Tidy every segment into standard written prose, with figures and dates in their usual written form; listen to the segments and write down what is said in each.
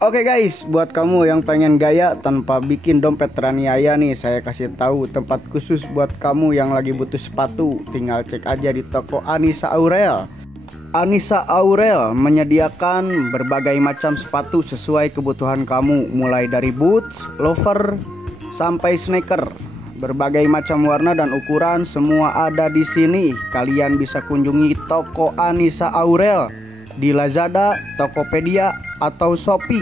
Oke guys, buat kamu yang pengen gaya tanpa bikin dompet teraniaya nih, saya kasih tahu tempat khusus buat kamu yang lagi butuh sepatu. Tinggal cek aja di toko Anissa Aurel. Anissa Aurel menyediakan berbagai macam sepatu sesuai kebutuhan kamu, mulai dari boots, loafer, sampai sneaker. Berbagai macam warna dan ukuran semua ada di sini. Kalian bisa kunjungi toko Anissa Aurel di Lazada, Tokopedia, atau Shopee.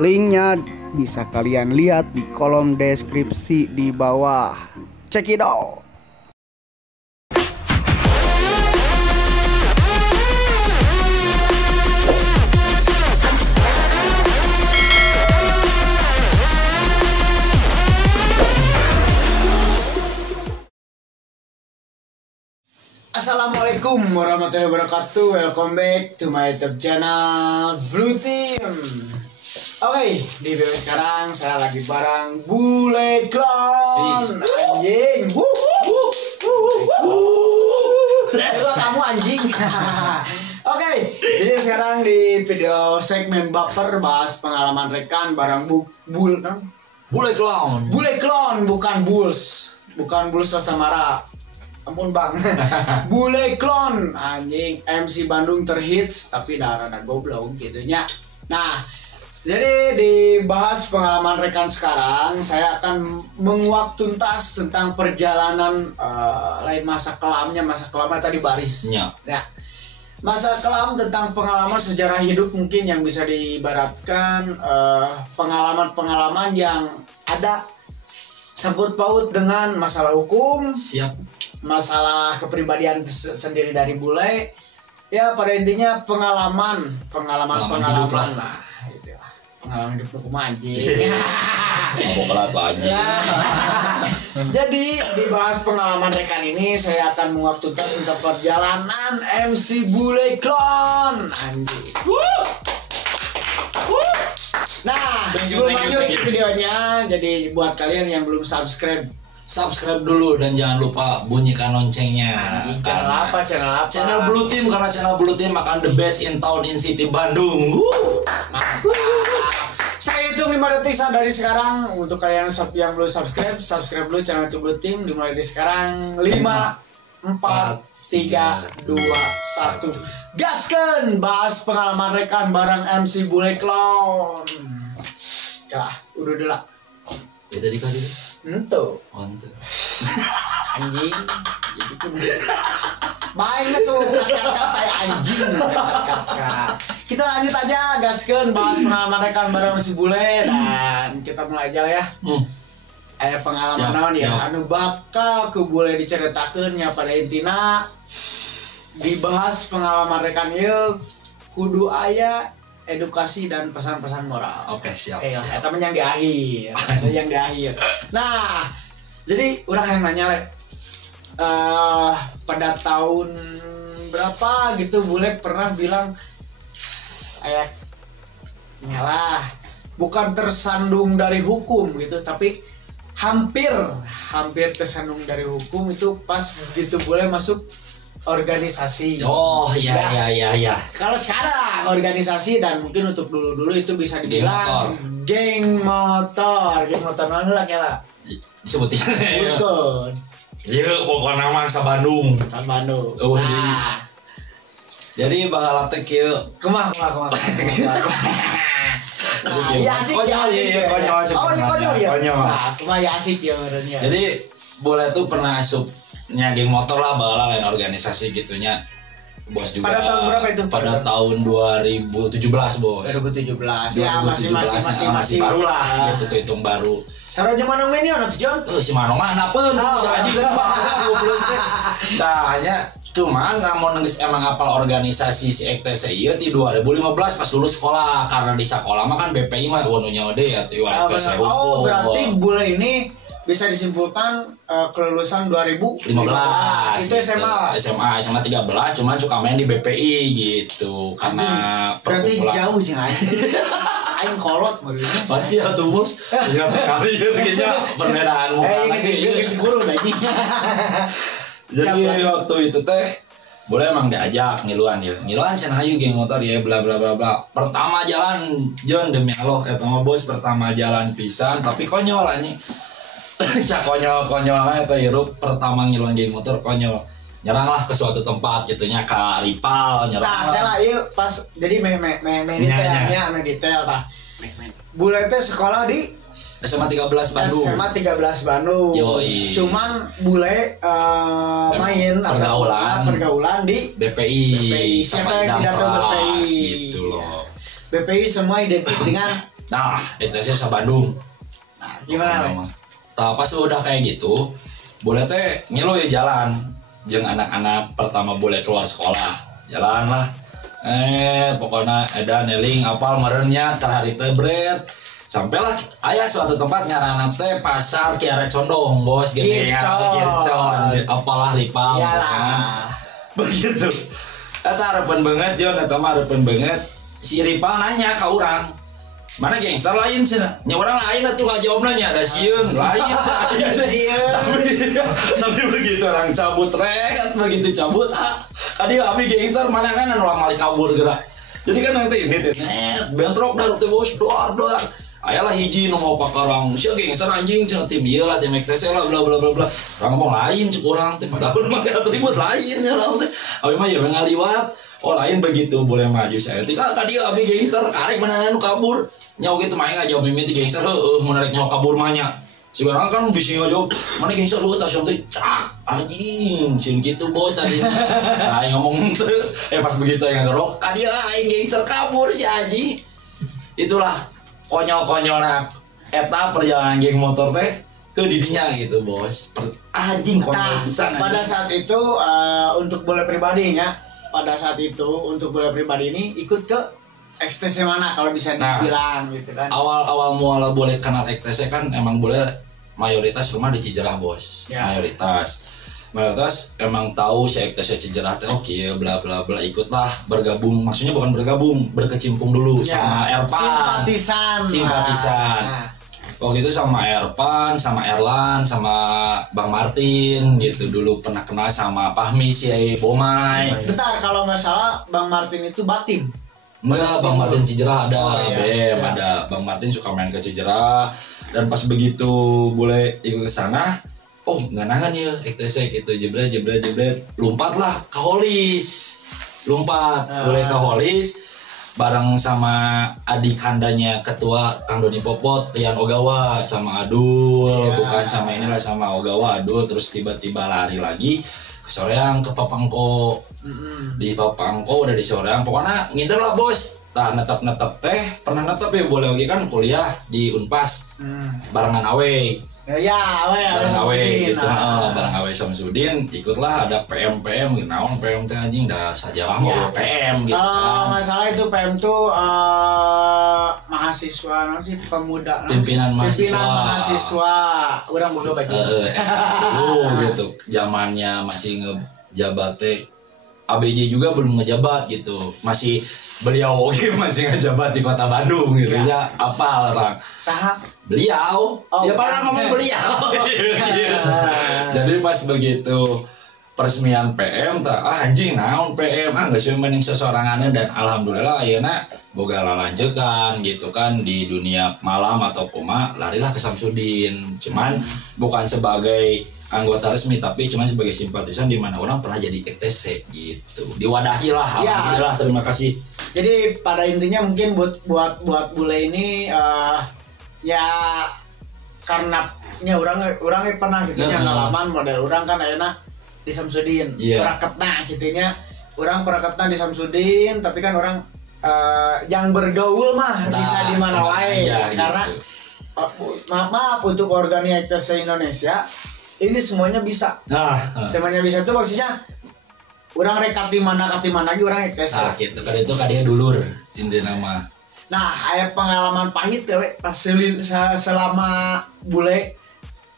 Linknya bisa kalian lihat di kolom deskripsi di bawah. Check it out. Assalamualaikum warahmatullahi wabarakatuh. Welcome back to my YouTube channel Blue Team. Oke, di video sekarang saya lagi bareng Bule Clown. Anjing. Kamu anjing. Oke, jadi sekarang di video segmen baper bahas pengalaman rekan bareng Bule Clown. Bule Clown bukan Bulls. Bukan Bulls Rasa Marah. Ampun bang. Bule Clown anjing MC Bandung terhits tapi darah goblok gitunya. Nah, jadi dibahas pengalaman rekan sekarang, saya akan menguak tuntas tentang perjalanan lain masa kelamnya tadi barisnya. Ya. Masa kelam tentang pengalaman sejarah hidup mungkin yang bisa diibaratkan pengalaman-pengalaman yang ada sangkut paut dengan masalah hukum. Siap. Masalah kepribadian sendiri dari bule, ya pada intinya pengalaman lah, gitu lah. Pengalaman hidup hukum anjing. Jadi dibahas pengalaman rekan ini, saya akan menguak tuntas tentang perjalanan MC Bule Clown anjing. Nah, sebelum lanjut videonya, jadi buat kalian yang belum subscribe dulu dan jangan lupa bunyikan loncengnya. Channel Blue Team, karena channel Blue Team akan the best in town in city Bandung. Mantap. Saya hitung 5 detik dari sekarang. Untuk kalian yang belum subscribe dulu channel Blue Team dimulai dari sekarang. 5, 4, 3, 2, 1. Gaskeun bahas pengalaman rekan bareng MC Bule Clown. Ya, udah dulu. Ya tadi kan Ento. Anjing. Mainnya tuh kata-kata anjing. Kita lanjut aja gaskeun bahas pengalaman rekan bareng si Bule dan kita mulai aja lah ya. Pengalaman naon ya anu bakal ke Bule diceritakeun nya pada intina dibahas pengalaman rekan ieu kudu aya edukasi dan pesan-pesan moral. Oke, siap. Temen yang di akhir. Nah, jadi orang yang nanya pada tahun berapa gitu Bule pernah bilang nyalah bukan tersandung dari hukum gitu, tapi hampir tersandung dari hukum itu pas begitu Bule masuk organisasi. Oh iya. Kalau sekarang organisasi dan mungkin untuk dulu itu bisa dibilang geng motor lah kira. Disebutin. Betul. Iya, pokoknya nama Bandung. Oh, nah. Jadi bakal teh kieu. Kumaha. Ya asik. Konyol ya. Nah, kumaha asik ya urangnya. Jadi boleh tuh pernah asup geng motor lah bala lain organisasi gitunya. Bos juga. Pada tahun berapa itu? Pada tahun 2017, Bos. 2017. Ya masih baru lah. Gitu kehitung baru. Saraja Manong ini anak si John. Si Manong mah anapeun. Saji kan tanya cuma lamun geus emang apal organisasi si EKTS ieu ti 2015 pas lulus sekolah, karena di sekolah mah kan BPI mah nu nyawa deui atuh IWS. Oh, berarti Bule ini bisa disimpulkan kelulusan 2015 itu SMA 13, cuma suka main di BPI gitu karena berarti jauh jeung aing kolot begini masih atuh Bos ya kali ya kayaknya perbedaan muka geus guru lagi. Jadi waktu itu teh boleh emang diajak ngiluan ya. Ngiluan cenah hayu geng motor ya bla bla bla bla. Pertama jalan John demi Allah eta mah bos pertama jalan pisan tapi konyol anjing. Sa konyol-konyolna eta hirup pertama ngiluan geng motor konyol. Nyeranglah ke suatu tempat gitunya ka Ripal nyerang. Nah, ieu pas jadi me detailnya me detail tah. Bule teh sekolah di SMA 13 Bandung. SMA 13 Bandung. Yoi. Cuman bule main pergaulan di BPI siapa yang tidak tahu BPI gitu loh. BPI semua identik dengan ITC Bandung. Nah, gimana? Nah, pas udah kayak gitu, bule teh ngilu ya jalan. Jeung anak-anak pertama boleh keluar sekolah jalan lah pokoknya edan eling apal merenya terhari teh bret sampailah aya suatu tempat ngaranna teh pasar Kiara Condong bos gede Kircon apalah Ripal kan begitu eta harapan banget Jon eta mah harapan banget si Ripal nanya ka urang mana gangster lain cenah nya urang lain atuh ngajawabna nya ada sieun lain tapi begitu orang cabut rek begitu cabut tadi abi gangster mana kan anu mali kabur gerak jadi kan nanti ini teh bentrok daruk teh bos doar ayalah hiji nu mau pakarang sia gangster anjing cenah tim ieu lah tim ekstrese lah bla bla bla bla orang ngomong lain cek urang teh padahal mah kada ribut lain nya urang teh abi mah ya ngaliwat oh lain begitu boleh maju saya tika ka dia abi gangster karek mana anu kabur nyawa gitu main ngajawab mimiti gangster mau narik nyawa kabur mahnya sekarang kan bisa ngajawab mana gangster lu tas yang teh cak anjing cin gitu bos tadi nah ngomong tuh pas begitu yang ngerok dia aing gangster kabur si anjing itulah konyol-konyolna eta perjalanan geng motor teh ke didinya gitu bos anjing konyol bisa pada saat itu untuk bola pribadinya pada saat itu untuk bola pribadi ini ikut ke ekstase mana kalau bisa dibilang gitu kan awal muala boleh kenal ekstase kan emang boleh mayoritas rumah di Cijerah bos ya. mayoritas emang tahu si ekstase Cijerah teh oke bla bla bla ikutlah bergabung maksudnya bukan bergabung berkecimpung dulu ya, sama Erpan simpatisan waktu itu sama Erpan, sama Erlan, sama Bang Martin gitu dulu pernah kenal sama Fahmi si Bomai. Bentar kalau nggak salah Bang Martin itu Batim. Enggak, Bang Martin Cijerah ada, ada Bang Martin suka main ke Cijerah dan pas begitu boleh ikut ke sana, oh nggak nahan ya, ekstase gitu jebret lompatlah ke Holis, boleh ke Holis. Bareng sama adik kandanya ketua Kang Doni Popot, Rian Ogawa sama Adul, bukan sama inilah sama Ogawa Adul terus tiba-tiba lari lagi ke Soreang ke Papangko. Di Papangko udah di Soreang pokoknya ngider lah bos. Nah netep teh pernah netep ya boleh lagi kan kuliah di Unpas barengan Awe. Bareng Awe gitu, bareng Awe Samsudin ikutlah ada PM gitu, naon PM teh anjing dah sajalah mau PM gitu. Kalau nggak salah itu PM tuh mahasiswa, non sih pemuda, pimpinan mahasiswa, orang bodoh bagi. Dulu gitu, zamannya masih ngejabat teh, ABJ juga belum ngejabat gitu, masih beliau masih ngejabat di kota Bandung gitu ya apal orang sahab beliau ya pernah ngomong beliau jadi pas begitu peresmian PM anjing naon PM geus mending sesorangannya dan alhamdulillah ayeuna boga lalancekan gitu kan di dunia malam atau koma larilah ke Samsudin cuman bukan sebagai anggota resmi tapi cuma sebagai simpatisan di mana orang pernah jadi ETC gitu diwadahi lah alhamdulillah terima kasih jadi pada intinya mungkin buat bule ini ya karena orang pernah gitu ngalaman model orang kan ayeuna di Samsudin praketna gitunya orang praketna di Samsudin tapi kan orang yang bergaul mah bisa di mana wae karena maaf untuk organisasi Indonesia ini semuanya bisa. Semuanya bisa itu maksudnya orang rekat di mana lagi orang ektes. Nah, gitu. Kada itu kadia dulur intinya mah. Nah, aya pengalaman pahit ya pas selama bule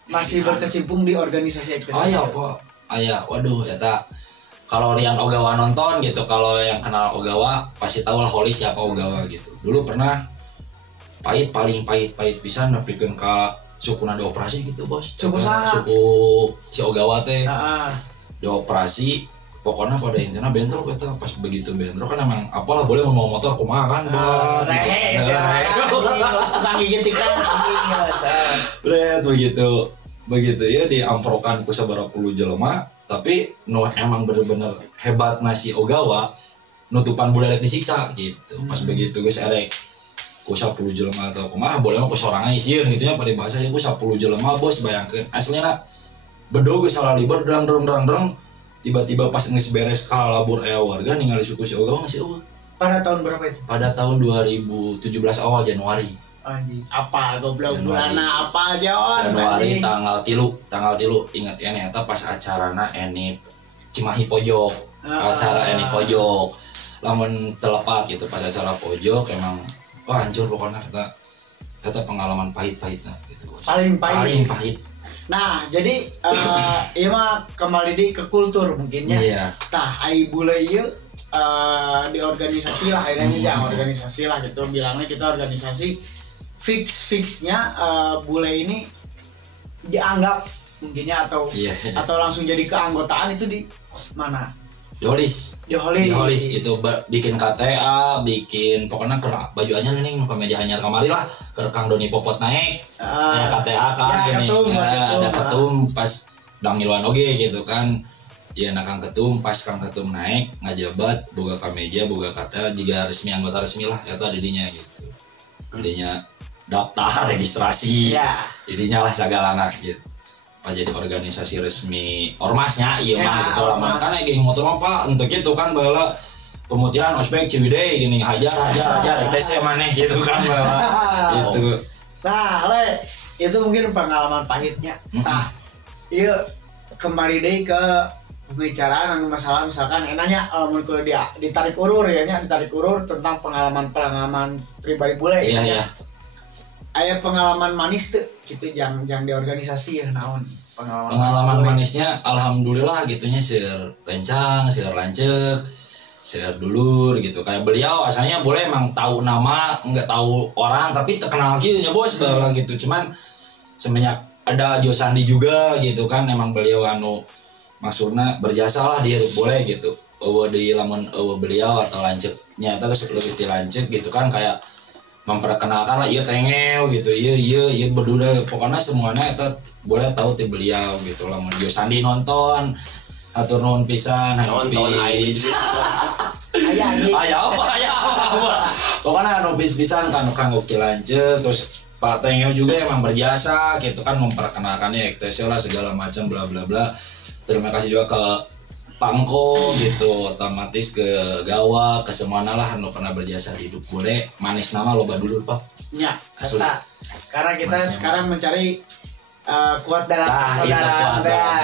masih berkecimpung di organisasi ektes. Aya apa? Aya, waduh eta kalau Rian Ogawa nonton gitu, kalau yang kenal Ogawa pasti tahu lah Holis siapa Ogawa gitu. Dulu pernah paling pahit pisan nepikeun ka suku nada operasi gitu bos. Suku si Ogawa teh dioperasi pokoknya pada intinya bentrok itu pas begitu bentrok kan emang apalah boleh mau motor kumaha kan rehe tukang gigit ikan begitu ya diamprokan ku sabaraha puluh jelema tapi emang bener-bener hebat nasi Ogawa nutupan budak disiksa gitu pas begitu geus erek ku 10 jelema atau kumaha boleh mah ku sorangan isieun gitu nya pada bahasa ku 10 jelema bos bayangkeun aslinya bedo geus salah liber drang tiba-tiba pas geus beres kalabur aya warga ningali suku si Ogawa masih eueuh. Pada tahun berapa itu? Pada tahun 2017 awal Januari. Anjing, apa goblok bulanna apa Jon? Januari tanggal 3 ingat ya eta pas acarana Enip Cimahi Pojok. Acara Enip Pojok. Lamun telepat gitu pas acara Pojok emang wah hancur pokoknya kata pengalaman pahit-pahitnya gitu bos. Paling pahit. Nah, jadi ieu mah kembali ke kultur mungkinnya. Iya. Tah ai bule ieu di organisasi lah akhirnya organisasi lah gitu bilangnya kita organisasi fixnya bule ini dianggap mungkinnya atau langsung jadi keanggotaan itu di mana? Di Holis itu bikin KTA, bikin pokoknya baju anyar nih ke meja anyar kamari lah ke Kang Doni Popot naik KTA kan gini ada ketum pas dangilwan oge gitu kan ya Kang Ketum pas Kang Ketum naik ngajabat boga kameja boga KTA juga resmi anggota resmi lah eta didinya gitu didinya daftar registrasi didinya lah sagalana gitu pas jadi organisasi resmi ormasnya iya mah gitu lama kan geng motor mah Pak untuk itu kan bala pemutihan ospek Ciwidey gini hajar TC maneh gitu kan bala gitu. Nah, itu mungkin pengalaman pahitnya. Nah, ieu kembali deui ke pembicaraan anu masalah misalkan enaknya mun kudu ditarik urur ya nya ditarik urur tentang pengalaman pribadi bule ya. Aya pengalaman manis tuh gitu jangan di organisasi ya naon pengalaman manisnya alhamdulillah gitunya seueur rencang seueur lancek seueur dulur gitu kayak beliau asalnya boleh emang tahu nama enggak tahu orang tapi terkenal gitu nya bos bala gitu cuman semenjak ada Jo Sandi juga gitu kan emang beliau anu maksudnya berjasa lah dia boleh gitu di lamun beliau atau lanceknya atau lebih lancek gitu kan kayak memperkenalkan lah iya tengel gitu iya berdua pokoknya semuanya itu boleh tahu ti beliau gitu lah mun Sandi nonton atur nuhun pisan nonton aya pokoknya anu pisan kan kanggo kilance terus Pak Tengel juga emang berjasa gitu kan memperkenalkannya ekstasi lah segala macam bla bla bla terima kasih juga ke Pangko gitu otomatis ke Gawa ke semuanya lah anu pernah berjasa di hidup boleh manis nama loba dulu Pak ya kata karena kita sekarang mencari kuat dalam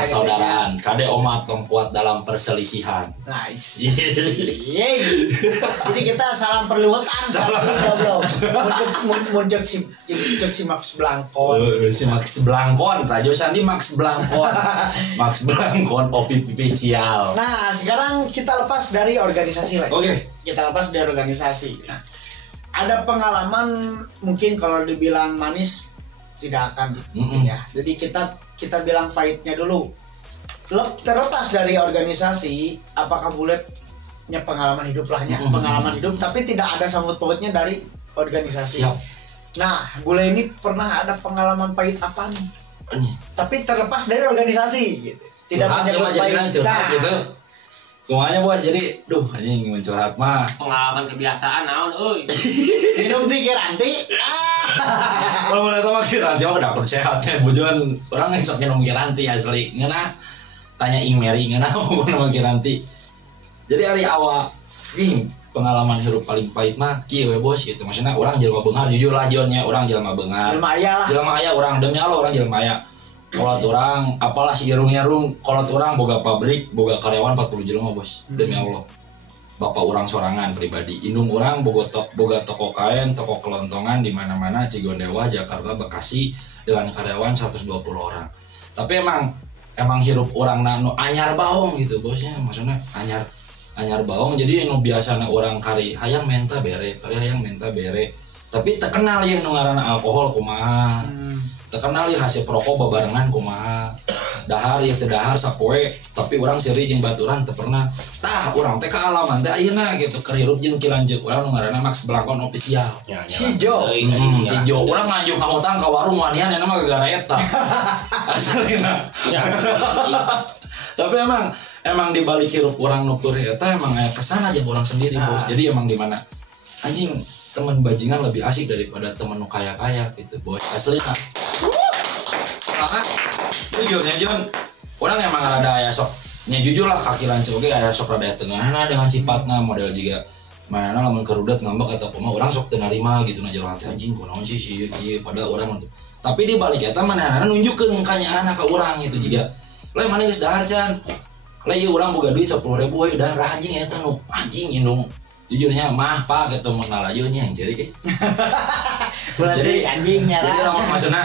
persaudaraan kade omat tong kuat dalam perselisihan nice jadi kita salam perliwatan muncul si Max Blankon si Max Blankon Rajo Sandi Max Blankon official. Nah sekarang kita lepas dari organisasi lagi. Oke. Kita lepas dari organisasi. Nah ada pengalaman mungkin kalau dibilang manis tidak akan ya. Jadi kita bilang pahitnya dulu. Terlepas dari organisasi, apakah buletnya pengalaman hidup lahnya, pengalaman hidup tapi tidak ada sangkut pautnya dari organisasi. Siap. Nah, bule ini pernah ada pengalaman pahit apa nih? Tapi terlepas dari organisasi gitu. Tidak menyebut pahit. Gitu. Semuanya bos, jadi anjing mencurhat mah pengalaman kebiasaan naon euy. Minum tiga ranti. Lamun eta mah kiranti mah dapet sehatnya bujuan urang geus sok minum kiranti asli. Ngeunah tanya ing Mary ngeunah mun kiranti. Jadi hari awal pengalaman hidup paling pahit mah kieu we bos gitu. Maksudna urang jelema beunghar jujur lah Jonnya urang jelema beunghar. Jelema aya urang demi Allah urang jelema aya. Kolot orang apalah si jarung kolot orang boga pabrik boga karyawan 40 jelema bos demi Allah bapak orang sorangan pribadi indung orang boga toko kain toko kelontongan di mana-mana Cigondewa Jakarta Bekasi dengan karyawan 120 orang tapi emang hirup orang nu anyar baong gitu bosnya maksudnya anyar baong jadi nu biasana orang kari hayang menta bere tapi terkenal ya nu ngaranna alkohol kumaha terkenal ya hasil perokok babarengan kumaha dahar ya teh dahar sapoe tapi orang seri jeung baturan teu pernah tah urang teh kaalaman teh ayeuna gitu keur hirup jeung kilanjeuk urang nu ngaranna Max Belangkon official Sijo Sijo urang nganjuk ka hutang ka warung wanian eta mah gara eta asalna tapi emang di balik hirup urang nukur eta emang aya kesan aja urang sendiri bos jadi emang di mana anjing teman bajingan lebih asik daripada teman nu kaya-kaya gitu bos asalna karena jujurnya John orang emang rada aya sok nya jujur lah kaki lancip oge aya sok rada tengahna dengan sifatna model juga mana lamun kerudat ngambek atau kumaha urang sok teu narima gitu na jero hati anjing kunaon sih ieu pada urang tapi di balik eta manehna nunjukkeun kanyaana ka urang gitu juga lain mana geus dahar can lain ieu urang boga duit 10.000 we udah anjing eta nu anjing indung jujurnya mah pak ketemu nalajunya yang jadi jadi anjingnya lah jadi lamun maksudna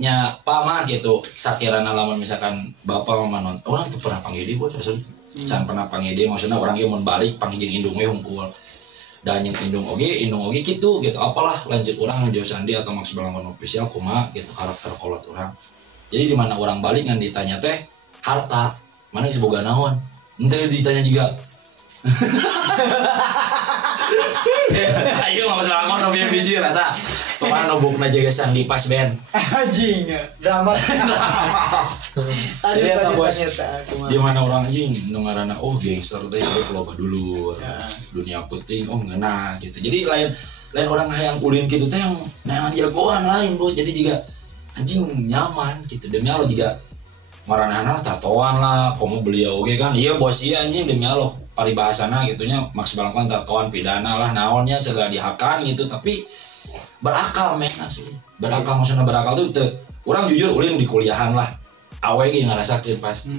nya pak mah gitu sakirana lamun misalkan bapak mah non orang tuh pernah panggil dia buat maksud can pernah panggil dia maksudnya orang dia mau balik panggil indung we hungkul dan yang indung oge gitu apalah lanjut orang ngejauhan dia atau Max Belangkon official kumaha gitu karakter kolot orang jadi di mana orang balik ngan ditanya teh harta mana geus boga naon henteu ditanya juga ayo Max Belangkon nu biji eta pemain nobokna jegesan di pas band anjing drama tadi eta bos di mana orang anjing nu ngaranna oh gangster teh hidup loba dulur dunia puting oh ngeunah gitu jadi lain orang hayang ulin kitu teh yang neangan jagoan lain bos jadi juga anjing nyaman gitu demi Allah juga maranana tatoan lah komo beliau oge kan iya bos iya anjing demi Allah paribahasana gitunya Max Belangkon tatoan pidana lah naonnya segala dihakan gitu tapi berakal men asli berakal maksudnya berakal tuh orang jujur ulin di kuliahan lah awe ge ngarasakeun pasti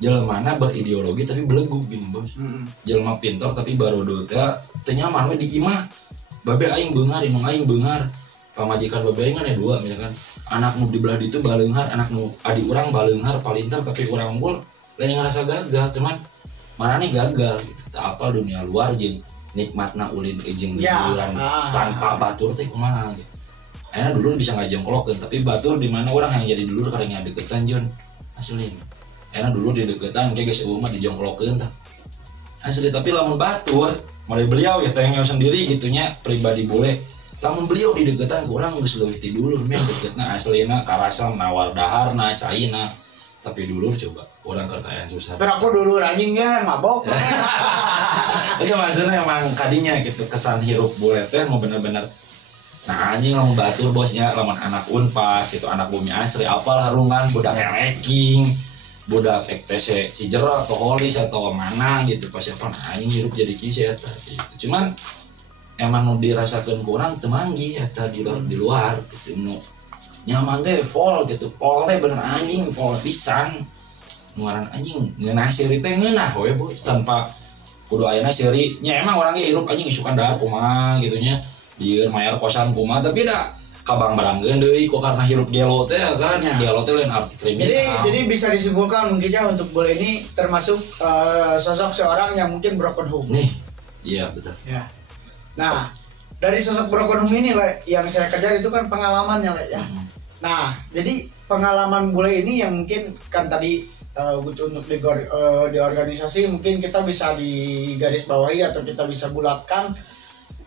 jelema berideologi tapi belegu gini bos jelema pintar tapi barodo teh nyaman we di imah babe aing beungar imong aing beungar pamajikan babe aing kan ada dua misalkan anak nu di belah ditu baleunghar anak nu adik urang baleunghar palintar tapi urang unggul lain ngarasa gagal cuman manane gagal gitu teu apal dunia luar jeung nikmatna ulin jeung liburan tanpa batur teh kumaha gitu. Ayeuna dulur bisa ngajongklokeun tapi batur di mana orang yang jadi dulur karena deketan Jon. Asli. Ayeuna dulur di deketan kayak geus eueuh mah dijongklokeun tah. Asli tapi lamun batur mulai beliau ya tanya sendiri gitunya pribadi boleh. Lamun beliau di deketan kurang geus leuwih ti dulur men deketna aslina karasa nawar daharna caina. Tapi dulur coba orang kekayaan susah. Pero aku dulur anjingnya mabok. Itu maksudnya emang kadinya gitu kesan hirup boleh teh mau bener-bener nah anjing lamun batur bosnya lamun anak Unpas gitu anak Bumi Asri apalah harungan budak ranking budak EKTC si Jero atau Holis atau mana gitu pas apa nah anjing hirup jadi kieu eta gitu. Cuman emang nu dirasakeun kurang teu manggih eta di luar gitu nu nyaman teh pol gitu pol teh bener anjing pol pisan nu ngaran anjing ngeunah siri teh ngeunah we boy tanpa kudu ayeuna seuri nya emang orang ge hirup anjing isukan dahar kumaha gitu nya dieu mayar kosan kumaha tapi da kabang barangkeun deui kok karena hirup gelo teh kan gelo teh lain arti kriminal jadi bisa disimpulkan mungkinnya untuk Bule ini termasuk sosok seorang yang mungkin broken home nih iya betul ya nah dari sosok broken home ini Le, yang saya kejar itu kan pengalamannya Le, ya nah jadi pengalaman Bule ini yang mungkin kan tadi untuk di organisasi mungkin kita bisa digaris bawahi atau kita bisa bulatkan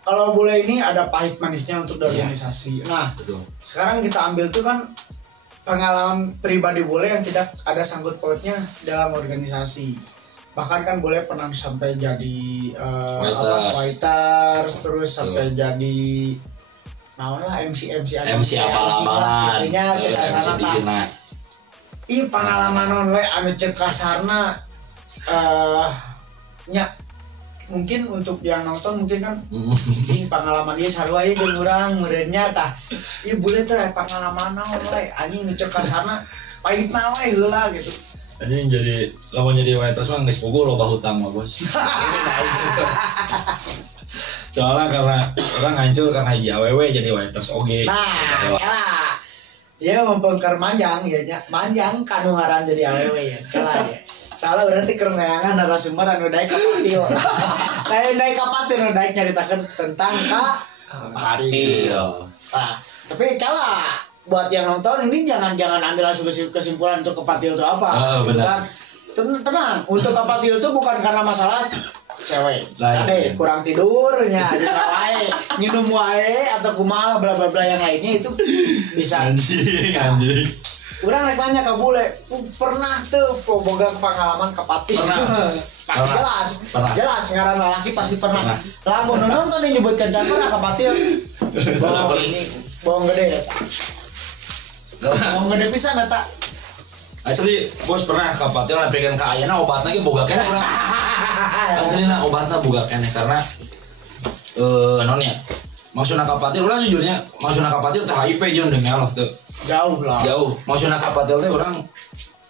kalau Bule ini ada pahit manisnya untuk di organisasi. Nah, betul. Sekarang kita ambil tuh kan pengalaman pribadi Bule yang tidak ada sangkut pautnya dalam organisasi. Bahkan kan Bule pernah sampai jadi waiters terus sampai jadi MC abal-abalan. Intinya cek ih pengalaman non we anu cek kasarna nya mungkin untuk yang nonton mungkin kan ih pengalaman dia sarua ieu jeung urang meureunnya tah ieu Bule teh pengalaman naon we anjing nu cek kasarna pahitna we heula gitu anjing jadi lamun jadi waiters mah geus puguh loba hutang mah bos soalnya karena orang hancur karena hiji awewe jadi waiters oge nah ya membongkar manjang ya manjang kanu ngaran jadi awewe ya kalah ya salah berarti kerenangan narasumber anu daek kapatil kayak daek kapatil anu daek nyaritakeun tentang patil nah tapi kalah buat yang nonton ini jangan ambil langsung kesimpulan untuk kepatil itu apa. Benar. Tenang, untuk kepatil itu bukan karena masalah cewek. Lain. Tadi kurang tidurnya, bisa wae, minum wae atau kumaha bla bla bla yang lainnya itu bisa. Anjing. Urang rek nanya ka bule, pernah tuh boga pengalaman kepatil. Pasti jelas ngaran lelaki pasti pernah. Lamun nonton yang nyebutkan can pernah kepatil. Bohong gede ya. Bohong gede pisan eta. Asli bos pernah kepatil nepikan ka ayeuna obatna ge boga keneh urang. Aslina obatna boga keneh karena nonnya maksudna kepatil urang jujurnya maksudna kepatil teh HIV jeung demi Allah teu. Jauh lah. Jauh. Maksudna kepatil teh urang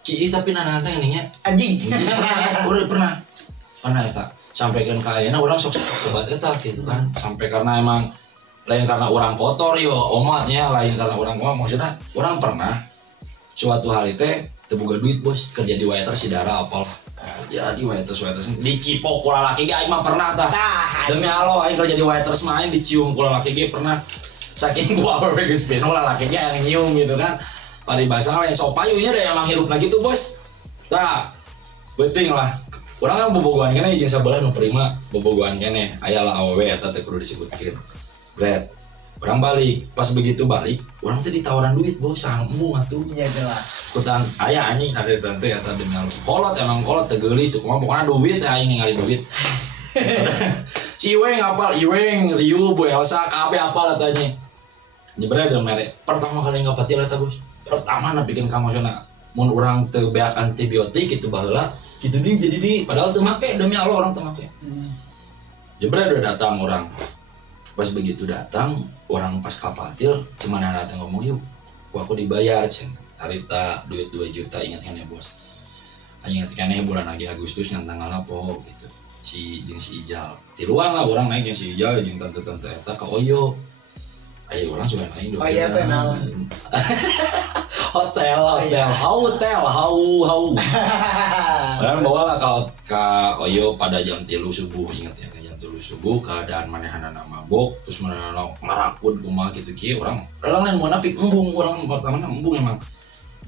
ciih tapi nanana teh geuning nya. Anjing. Urang pernah eta sampaikan ka ayeuna urang sok obat eta gitu kan. Sampai karena emang lain karena orang kotor yo omatnya lain karena orang kotor maksudnya orang pernah suatu hari teh terbuka duit bos kerja di waiter si Dara apal ya di waiter di cipok kula laki ge aing mah pernah tah demi Allah aing kerja di waiter mah aing dicium kula laki ge pernah saking gua awewe geus beno kula laki ge yang nyium gitu kan paribasa lain sok payunya deh emang hirupna gitu bos tah penting lah urang kan bobogohan keneh jeung sabelah nu prima bobogohan keneh aya lah awewe eta teh kudu disebutkeun Bret, orang balik, pas begitu balik, orang tuh ditawaran duit bos, sanggup atuh. Iya jelas. Kutan, ayah anjing ada tante atau demi Allah. Kolot emang kolot tegelis tuh, pokoknya duit ya ini ngali duit. Ciweng apal, Iweng, Ryu, Bu Elsa, KB apal katanya. Jebret dong merek. Pertama kali ngapatil eta bos. Pertama bikin kamu sana, mun orang teu beak antibiotik itu baheula, gitu jadi padahal teu make demi Allah orang teu make. Jebret udah datang orang. Pas begitu datang orang pas kapatil cuman anak ngomong yuk aku dibayar cen harita duit 2 juta ingat kan ya bos ingat kan ya bulan lagi Agustus ngan tanggal apa gitu si Ijal tiluan lah orang naik yang si Ijal jeung tante-tante eta ka Oyo ayo orang suka naik oh iya teh naon hotel orang bawa lah ka Oyo pada jam 3 subuh ingat ya subuh keadaan manehanana mabok terus manehana marakun kumaha gitu kieu urang lain munafik embung urang pertama embung emang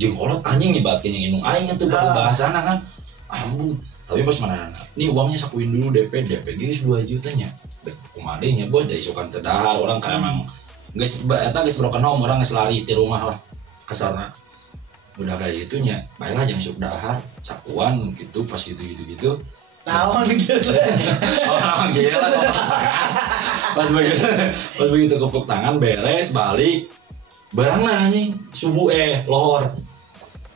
jeung kolot anjing nyebatkeun yang indung aing atuh bahasana kan embung tapi pas manehana nih uangnya sakuin dulu DP geus 2 juta nya kumaha deui nya bos da isukan teu dahar urang kan emang geus eta geus broken home urang geus lari ti rumah lah kasarna udah kayak gitu nya baiklah jangan sok dahar sakuan gitu pas gitu naon gitu. Orang gila pas begitu kepuk tangan beres balik barangna anjing subuh lohor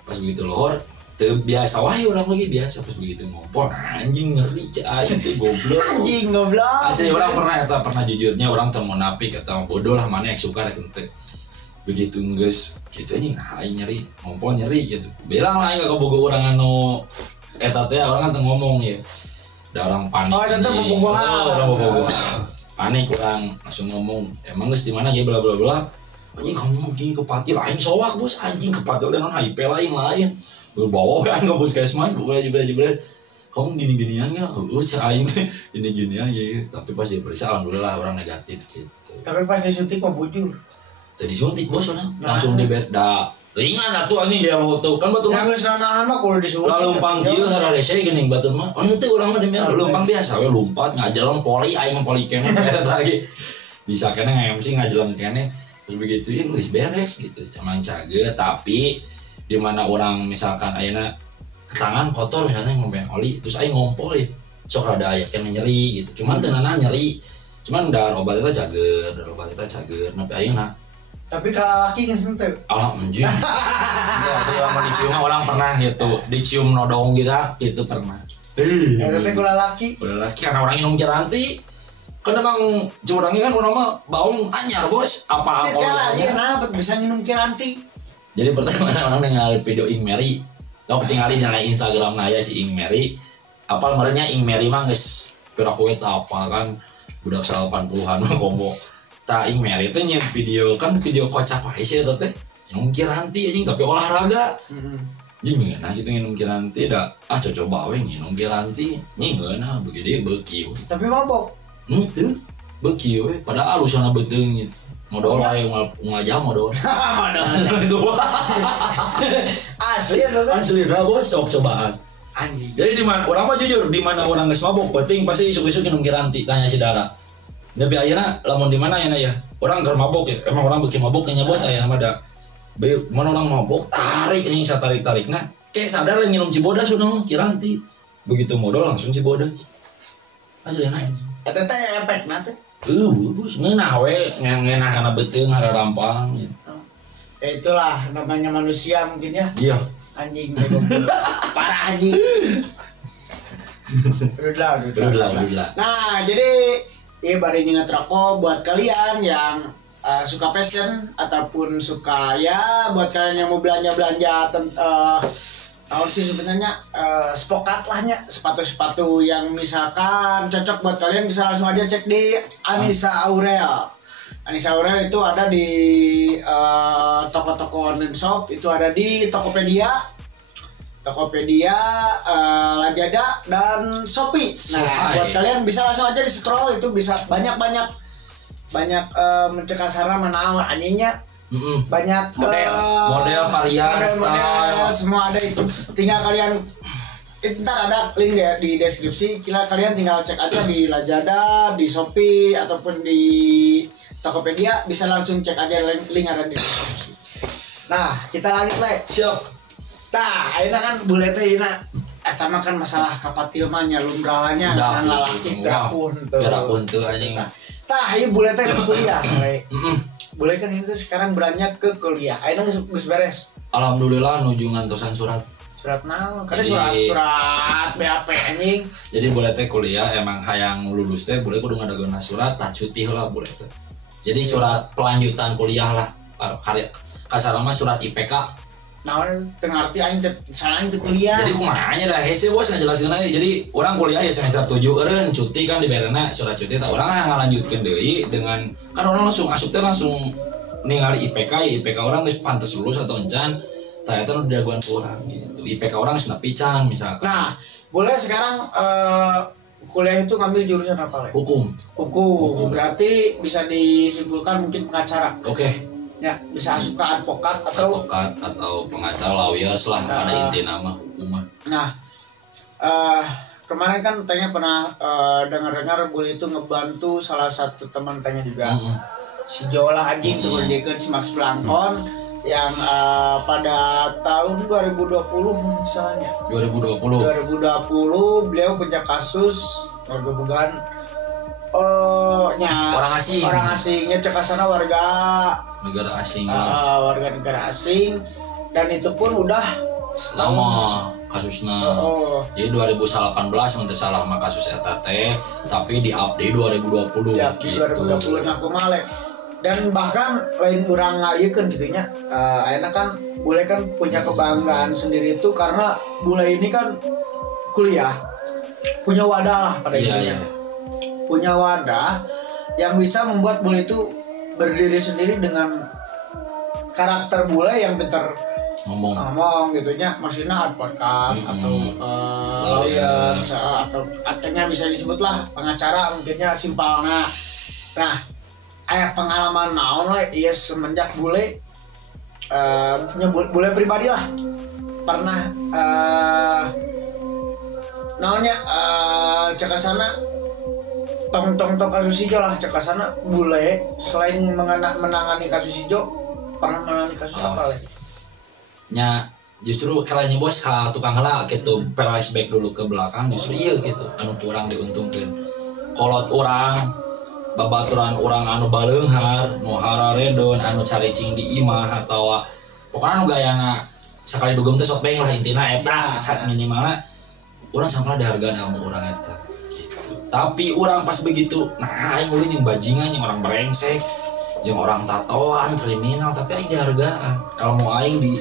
pas begitu lohor teu biasa wae urang lagi biasa pas begitu ngompol anjing ngeri cai teh goblok anjing goblok asli orang pernah jujurnya orang teu munafik atau bodoh lah mana yang suka rek teu begitu geus kitu anjing aing nyeri ngompol nyeri gitu bilang lah aing kaboga urang anu eta teh orang kan ngomong ya. Ada orang panik. Oh, ada bobogohan. Panik orang langsung ngomong, "Emang geus di mana ge bla bla bla." Anjing kamu gini kepatil aing soak bos, anjing kepatil dan IP lain. Bawa we aing ka puskesmas, jebret. Kamu gini-ginian enggak? Cek aing gini-ginian ya. Tapi pas diperiksa alhamdulillah orang negatif gitu. Tapi pas disuntik mah bujur. Tadi suntik bos langsung di bed ringan atuh anjing dia foto kan batu mah geus nanahan mah kudu disuntik lalu lumpang kieu hararese geuning batu mah teu urang mah demi lumpang biasa we lompat ngajeleng poli aing mah poli keneh eta lagi bisa keneh MC ngajeleng keneh terus begitu ya geus beres gitu emang cager tapi di mana orang misalkan ayeuna tangan kotor misalnya ngombe oli terus aing ngompol ya sok rada aya keneh nyeri gitu cuman teu nana nyeri cuman dar obat eta cager nepi ayeuna. Tapi kalau laki geus henteu. Alhamdulillah. Selama dicium orang pernah gitu, dicium nodong gitu pernah. Eta teh kula laki. Kula laki karena orang minum kiranti. Kan emang curangnya kan urang mah baung anyar bos, apa-apa. Ya kenapa bisa minum kiranti? Jadi pertama orang ningali video Ing Mary. Lo ketinggali di Instagram naya si Ing Mary. Apal merenya Ing Mary mah geus pira kuit apa kan budak 80-an mah kombo. Ta Ing Mary teh nyen video kocak wae sih eta teh. Minum kiranti anjing tapi olahraga. Jeung nah kitu minum kiranti da cocok bae minum kiranti. Nyingeuna begede beuki. Tapi mabok. Teu beuki we padahal alusana beuteung gitu. Modal aing ngajam modal. Itu. Asli itu kan. Asli dah bos, sok cobaan. Anjing. Jadi di mana orang mah jujur, di mana orang geus mabok penting pasti isuk-isuk minum kiranti tanya si Dara. Tapi ayeuna lamun di mana ya? Orang keur mabok ya. Emang orang bikin mabok nya bos aya mah da. Mana orang mabok tarik ini tarik-tarikna. Kayak sadar lah minum Cibodas sudah kiranti. Begitu modal langsung Cibodas. Asli naik. Eta teh efekna teh. Bos ngeunah we ngeunah kana beuteung hararampang gitu. Ya itulah namanya manusia mungkin ya. Iya. Anjing bego. Parah anjing. Udah. Nah, jadi ya bari nginget rokok buat kalian yang suka fashion ataupun suka ya buat kalian yang mau belanja tahun sih sebenarnya spokat lahnya sepatu-sepatu yang misalkan cocok buat kalian bisa langsung aja cek di Anissa Aurel. Anissa Aurel itu ada di toko-toko online shop, itu ada di Tokopedia, Lazada dan Shopee. Nah, buat kalian bisa langsung aja di scroll itu bisa banyak mencegah sarana menawan anjingnya. Banyak model varian model semua ada itu. Tinggal kalian ntar ada link ya di deskripsi. Kalian tinggal cek aja di Lazada, di Shopee ataupun di Tokopedia, bisa langsung cek aja link ada di deskripsi. Nah, kita lanjut lagi. Siap. Nah, ini kan bule teh ina eta mah kan masalah kapatil mah nya lumrahnya kan lalaki gerakun tuh anjing. Tah, ieu bule teh kuliah we. Bule kan ini tuh sekarang beranjak ke kuliah. Ayeuna geus beres. Alhamdulillah nuju ngantosan surat. Surat naon? Kada surat BAP anjing. Jadi bule teh kuliah emang hayang lulus teh bule kudu ngadagona surat tah cuti heula bule teh. Jadi surat pelanjutan kuliah lah. Kasar mah surat IPK. Naon teu ngarti aing teh salah aing teh kuliah. Jadi kumanya dah hese bos ngajelaskeun aja. Jadi orang kuliah ya semester 7 eureun cuti kan diberena surat cuti tah urang ngalanjutkeun deui dengan kan orang langsung asup teh langsung ningali IPK ya IPK orang geus pantes lulus atau encan. Tah eta nu didaguan urang gitu. IPK orang geus nepi can misalkan. Nah, boleh sekarang kuliah itu ngambil jurusan apa, Le? Hukum. Berarti bisa disimpulkan mungkin pengacara. Oke. Ya, bisa asup ke advokat atau pengacara lawyers lah pada inti nama hukum. Nah, kemarin kan tanya pernah dengar-dengar Bule itu ngebantu salah satu teman tanya juga. Si Jola anjing tuh berdirikan si Max Blankon yang pada tahun 2020 misalnya. 2020 beliau punya kasus gabungan orang asingnya cek sana warga negara asing dan itu pun udah lama kasusnya. Jadi 2018 nanti salah mah kasus eta teh tapi di update 2020 ya, gitu. 2020 nah kumaha dan bahkan lain urang ngayekeun gitu nya. Ayeuna kan Bule kan punya kebanggaan sendiri itu karena Bule ini kan kuliah punya wadah lah pada intinya. Punya wadah yang bisa membuat Bule itu berdiri sendiri dengan karakter Bule yang pintar ngomong gitunya, maksudnya advokat atau lawyer atau artinya bisa disebut lah pengacara mungkinnya simpelnya. Nah, aya pengalaman naon lah iya semenjak Bule Bule pribadi lah pernah naonnya cekasana tong kasus hijau lah cekasana Bule selain menangani kasus hijau pernah menangani kasus apa lagi? Nya justru kalanya bos ka tukang heula gitu flashback dulu ke belakang justru iya gitu anu kurang diuntungkeun. Kolot urang babaturan urang anu baleunghar nu hararedon anu caricing di imah atawa pokokna anu gayana sakali dugem teh sok beng lah intina eta minimalna urang sampah dihargaan ilmu urang eta. Tapi orang pas begitu, nah aing ulin yang bajingan, yang orang brengsek, yang orang tatoan, kriminal, tapi aing dihargaan. Ilmu aing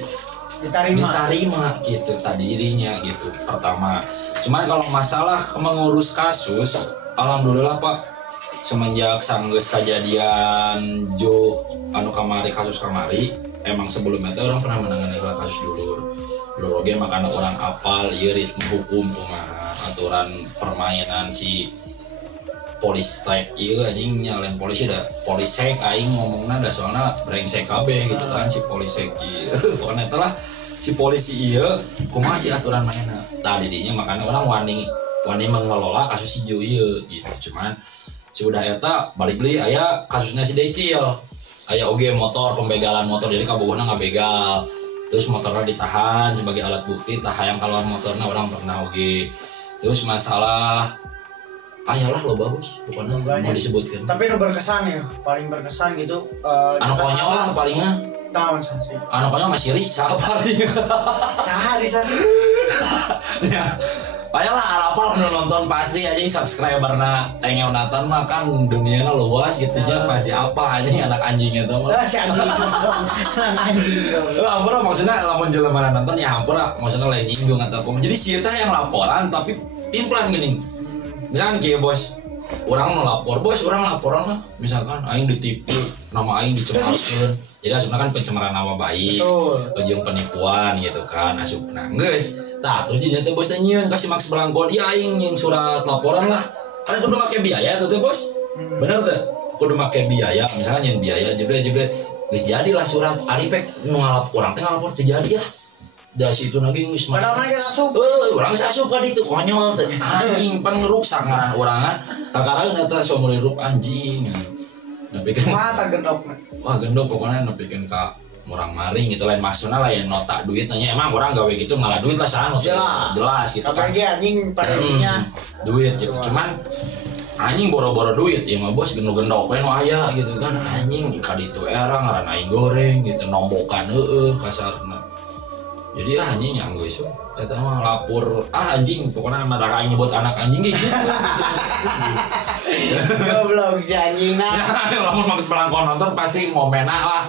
diterima gitu tadi dirinya gitu pertama. Cuman kalau masalah mengurus kasus, alhamdulillah Pak, semenjak sanggeus kejadian Jo anu kamari kasus kamari, emang sebelumnya itu orang pernah menangani kasus dulu ge makanya orang apal ieu ritme hukum kumaha aturan permainan si Polsek ieu anjing nya lain polisi da Polsek aing ngomongna da soalna brengsek kabeh gitu kan si Polsek ieu. Pokona eta lah si polisi ieu kumaha sih aturan mainna. Tah didinya makanya orang wani mengelola kasus si ieu gitu. Cuman si udah eta balik deui aya kasusnya si Decil. Aya oge motor pembegalan motor jadi kabogohna ngabegal. Terus motornya ditahan sebagai alat bukti, tah hayang keluar motornya orang pernah oge. Terus masalah ayalah lo bagus, pokoknya mau disebutkan. Tapi nu berkesan ya, paling berkesan gitu. Anu konyol lah palingnya. Tahun sih. Anu konyol masih Risa paling. Saha Risa? Ya, ayolah harapan nu nonton pasti anjing subscriberna tengeu natan mah kan duniana luas gitu nya pasti apa anjing anak anjing eta mah. Si anjing. Anak anjing. Hampura maksudnya lamun jelema nonton ya hampura maksudnya lain nyinggung atau apa. Jadi si eta yang laporan tapi timplan geuning. Misalkan kieu bos, orang mau lapor, bos orang laporan lah. Misalkan aing ditipu, nama aing dicemarkeun. Jadi asupna kan pencemaran nama baik, ujung penipuan gitu kan asupna. Geus. Tah terus jadi teh bos nyieun kasih maks belangkon, ieu aing nyieun surat laporan lah. Kan kudu make biaya tuh teh bos. Bener teh? Kudu make biaya, misalkan nyieun biaya jebret geus jadilah surat ari pek nu ngalap urang teh ngalapor teh jadi lah. Da situ lagi geus mah. Padahal mah asup. Urang geus asup ka ditu konyol teh. Anjing pan ngeruksak ngaran urangan. Kakaraeun eta somor hirup anjing. Nepikeun mata gendokna. Wah gendok pokoknya nepikeun ka murang maring gitu lain maksudna lain nota duit nya emang orang gawe gitu malah duit lah sana jelas gitu kan. Apalagi anjing pada intinya duit gitu. Cuman anjing boro-boro duit ya mah bos gendok-gendok we nu aya gitu kan anjing ka ditu era ngaran aing goreng gitu nombokan kasarna. Jadi anjing yang geus eta mah lapor anjing pokoknya mah aing nyebut anak anjing gitu. Goblok anjingna. Lamun maks belangkon nonton pasti ngomena lah.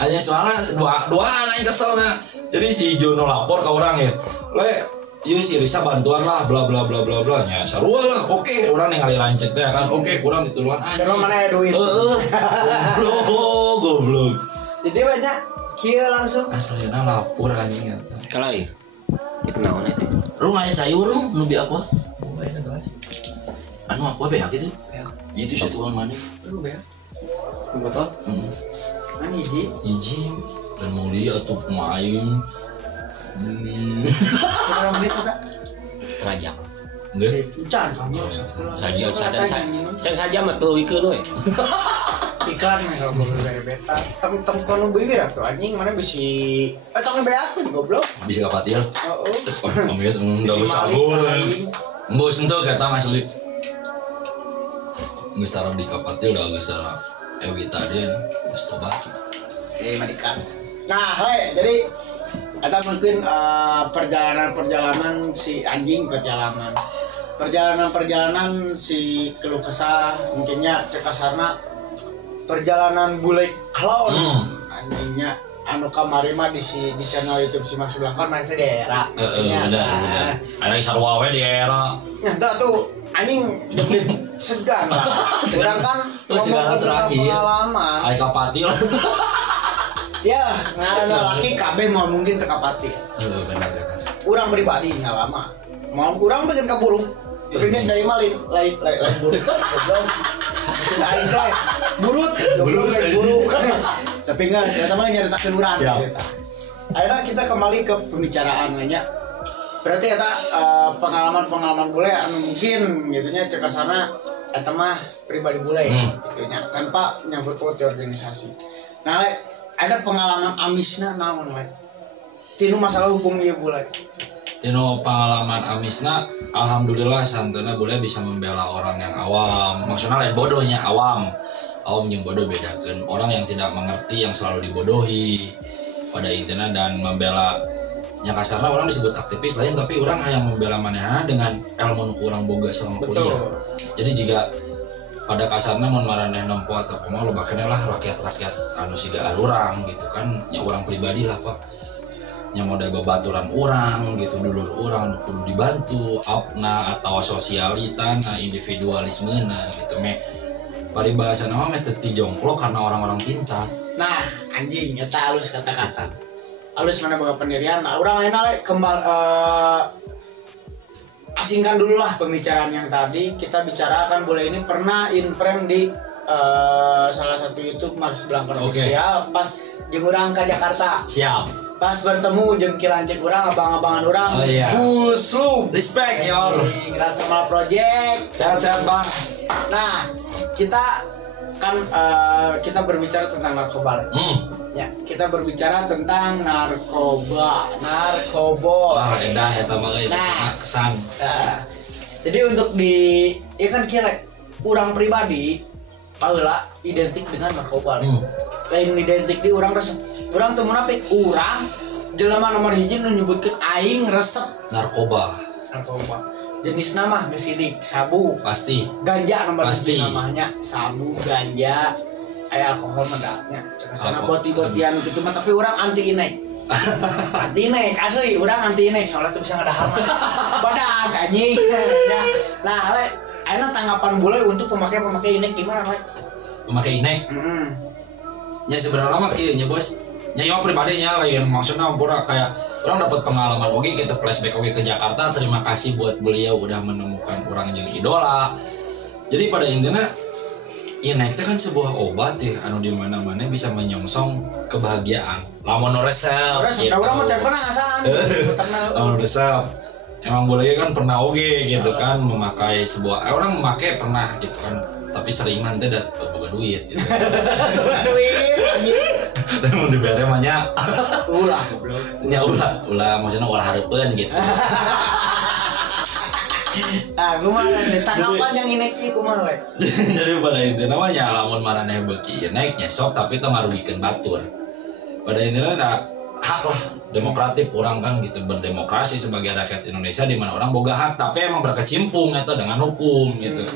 Aja soalnya dua anak keselnya. Jadi si Jono lapor ke orang ya. Le, ieu si Risa bantuan lah bla bla bla bla bla nya. Sarua lah. Oke, urang ningali lancet teh kan. Oke, kurang dituluan anjing. Terus mana duit? Goblok. Jadi banyak kieu langsung Aslina lapor anjing eta. Kalai. Itu naon eta? Rung aya cayur rung nu bi apa? Oh, aya gelas. Anu apa beak gitu? Beak. Itu satuan mana? Lu beak. Botol? Kan hiji dan mau lihat tuh pemain. Berapa menit kita? Setengah jam. Enggak. Can kamu. Saja mah teu wikeun we. Iklan kalau boleh dari beta. Tem kono beueur atuh anjing mana bisi. Tong beak goblok. Bisa kapatil. Heeh. Pamit enggak usah sabun. Geus henteu eta mah asli. Geus taruh di kapatil da geus taruh Ewita dia geus tobat. Madikan. Nah, jadi eta mungkin perjalanan si anjing perjalanan si keluh kesah mungkinnya cek kasarna perjalanan bule clown anjingnya anu kamari mah di channel YouTube si Mas Belangkon mah itu daerah. Bener. Ada sarua we di era. Nyata tuh anjing demi segan lah. Urang kan segan terakhir. Pengalaman. Ai kapatil. Ya, ngaranna laki kabeh mah mungkin teu kapatil. Bener. Urang pribadi ngalama. Mau urang beun kabulung. Tapi geus dari mah lain buruk. Goblok. Lain teh buruk. Tapi enggak, saya mah nyaritakeun urang eta. Akhirnya kita kembali ke pembicaraan nya. Berarti eta pengalaman bule anu mungkin gitunya cek kasarna eta mah pribadi bule gitu nya tanpa nyangkut paut organisasi. Nah, ada pengalaman amisna naon we? Tinu masalah hukum ieu bule. Tino pengalaman amisna, alhamdulillah santana bule bisa membela orang yang awam. Maksudnya lain bodohnya awam. Awam yang bodoh bedakan orang yang tidak mengerti yang selalu dibodohi pada intinya dan membela nya kasarna orang disebut aktivis lain tapi orang yang membela manehna dengan ilmu kurang boga selama kuliah. Jadi jika pada kasarna mun maraneh nempo atau kumaha lobakana lah rakyat-rakyat anu siga urang gitu kan nya urang pribadi lah Pak. Nya model babaturan urang gitu dulur urang kudu dibantu apna atau sosialitana individualismena gitu me paribahasana mah meh teu jongklok karena orang-orang pintar. Nah, anjing eta halus kata-kata. Halus mana boga pendirian. Nah, urang ayeuna kembal asingkan dulu lah pembicaraan yang tadi. Kita bicarakan boleh ini pernah in frame di salah satu YouTube Mas Blangkon official pas jeung urang ka Jakarta. Siap. Pas bertemu jeung kilancik urang abang-abangan urang. Oh iya. Buslu. Respect yo. Rasa Mal Project. Sehat-sehat Bang. Nah, kita kan kita berbicara tentang narkoba. Ya, kita berbicara tentang narkoba. Wah, edan eta mah kesan. Jadi untuk ya kan kira urang pribadi baheula identik dengan narkoba. Lain identik di urang resep. Urang teu munafik, urang jelema nomor hiji nu nyebutkeun aing resep Narkoba. Jenis nama sidik, sabu, Pasti. ganja nomor Pasti. hiji namanya, sabu, ganja, aya alkohol medaknya. Cenah boti-botian gitu mah tapi urang anti inek. Anti inek asli, urang anti inek soalnya tuh bisa ngadahar mah. Badak anjing. Ya. Nah, le ayeuna tanggapan bule untuk pemakai inek gimana, le? Pemakai inek. Ya sebenarnya mah kieu nya bos. Nya yo pribadinya lain maksudnya pura kayak orang dapat pengalaman oke kita flashback oke ke Jakarta. Terima kasih buat beliau udah menemukan orang jeung idola. Jadi pada intinya inek itu kan sebuah obat ya anu di mana-mana bisa menyongsong kebahagiaan. Lamun resep. Gitu. Urang mah teh pernah ngasaan. Lamun resep. Emang boleh kan pernah oke gitu kan memakai sebuah orang memakai pernah gitu kan. Tapi sering nanti udah boga duit gitu. Duit anjing. Dan mau dibere mah nya Ulah goblok. nya ulah maksudnya ulah hareupeun gitu. Kumaha teh tanggapan yang inek ieu kumaha we? Jadi pada intinya namanya lamun maraneh beuki naiknya sok tapi teu ngarugikeun batur. Pada intinya ada hak lah demokratif orang kan gitu berdemokrasi sebagai rakyat Indonesia di mana orang boga hak tapi emang berkecimpung eta dengan hukum gitu.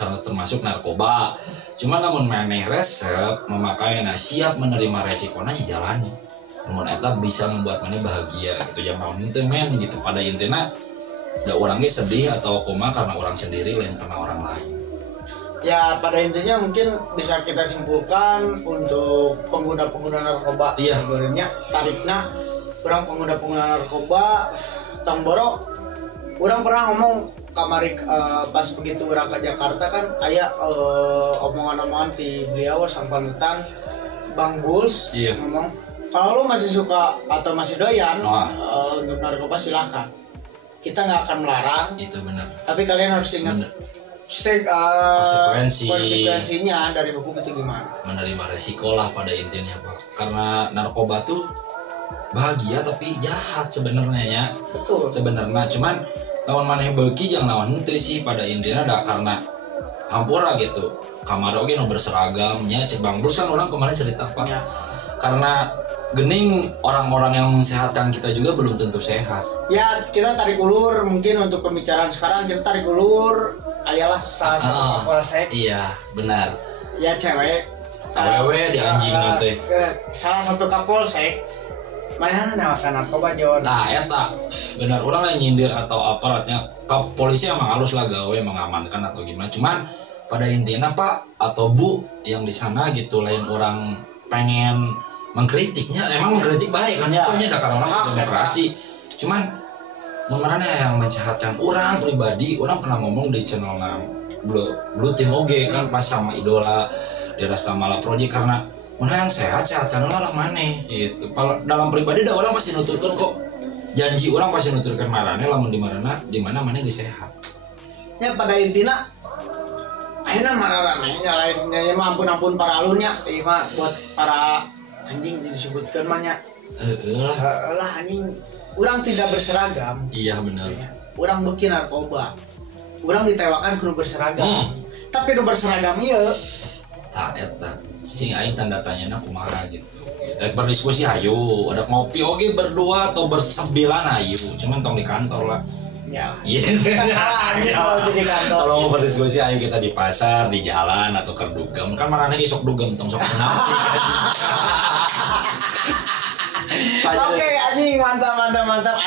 Karena termasuk narkoba. Cuma namun maneh resep memakai siap menerima resikonya jalannya. Namun eta bisa membuat maneh bahagia gitu jangan henteu men gitu pada intinya da orangnya sedih atau koma karena orang sendiri lain karena orang lain. Ya pada intinya mungkin bisa kita simpulkan untuk pengguna-pengguna narkoba. Iya. Sebenarnya tarikna orang pengguna-pengguna narkoba tamboro orang pernah ngomong kamari pas begitu orang ke Jakarta kan aya omongan-omongan di beliau sampanutan Bang Bulls ngomong kalau lu masih suka atau masih doyan untuk narkoba silahkan kita nggak akan melarang Itu benar. tapi kalian harus ingat konsekuensinya dari hukum itu gimana menerima resiko lah pada intinya Pak karena narkoba tuh bahagia tapi jahat sebenarnya ya betul sebenarnya cuman lawan maneh beuki jangan lawan henteu sih pada intinya ada karena hampura gitu kamar oge nu berseragamnya cek Bang Bruce kan orang kemarin cerita Pak ya. Karena gening orang-orang yang mensehatkan kita juga belum tentu sehat Ya kita tarik ulur mungkin untuk pembicaraan sekarang kita tarik ulur ayalah salah satu kapolsek iya benar ya cewek awewe di anjing nanti salah satu kapolsek mana nawakan narkoba Jon nah eta benar orang yang nyindir atau aparatnya polisi emang halus lah gawe mengamankan atau gimana cuman pada intinya Pak atau Bu yang di sana gitu lain orang pengen mengkritiknya emang mengkritik baik kan ya ada karena orang demokrasi cuman mengenai yang mensehatkan orang pribadi orang pernah ngomong di channel Blue Team Oge kan pas sama idola di Rasta Mala Project karena mana yang sehatkan lah mana gitu kalau dalam pribadi dah orang pasti nuturkan kok janji orang pasti nuturkan marane lamun di mana geus sehat ya pada intinya ayeuna marane nyalain ampun para alunnya ieu mah buat para anjing disebutkan mah nya lah anjing urang tidak berseragam iya benar urang beuki narkoba urang ditewakan kudu berseragam tapi nu berseragam ieu tah eta cing aing tanda tanyana kumaha gitu kita berdiskusi hayu ada ngopi oge berdua atau bersembilan hayu cuman tong di kantor lah ya iya di kantor kalau mau berdiskusi ayo kita di pasar di jalan atau kerdugem kan marane sok dugem tong sok nanti Oke, anjing mantap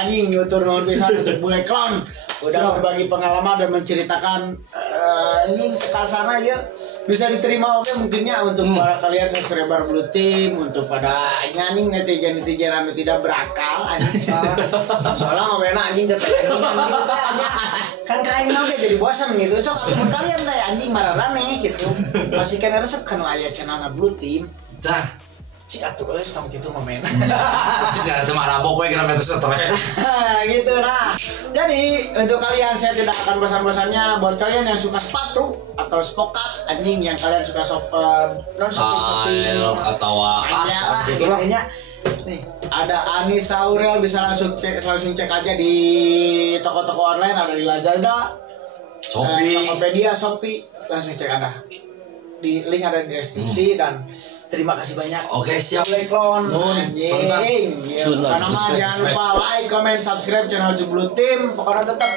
anjing yutur nuhun pisan untuk Bule Clown udah berbagi pengalaman dan menceritakan anjing kesana ya bisa diterima oke mungkinnya untuk para kalian subscriber Blue Team, untuk pada nyanyi netizen anu tidak berakal anjing soalnya ngomongin anjing tetep kan kain oke jadi bosan gitu. Sok aku kalian kayak anjing mararane gitu. Masih kena resep kan aya channelna Blue Team. Dah. Cik atuh euy tong kitu ngomen. Bisa teu marabok we kena meter setrek. Gitu nah. Jadi untuk kalian saya tidak akan pesan-pesannya buat kalian yang suka sepatu atau spokat anjing yang kalian suka shopping atau lah intinya nih ada Anissa Aurel bisa langsung cek aja di toko-toko online, ada di Lazada, Shopee, Tokopedia, Shopee, langsung cek ada di link ada di deskripsi dan terima kasih banyak. Oke, siap. Blue Clown anjing. Ya, karena mah jangan lupa like, comment, subscribe channel Blue Team. Pokoknya tetap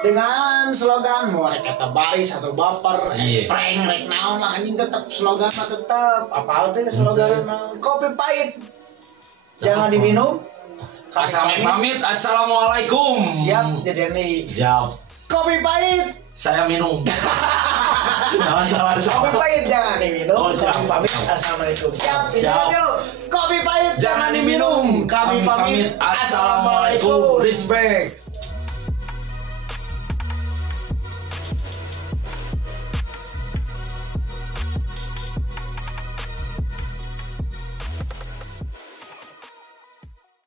dengan slogan mau rek eta baris atau baper, prank rek naon lah anjing tetap slogan mah tetap. Apal teh slogan kopi pahit. Jangan diminum. Pamit. Assalamualaikum. Siap, jadi nih. Siap. Kopi pahit. Saya minum. Jangan salah. Kopi pahit jangan diminum. Oh, siap. Kami pamit. Assalamualaikum. Siap. Siap. Kopi pahit jangan diminum. Kami pamit. Assalamualaikum. Respect.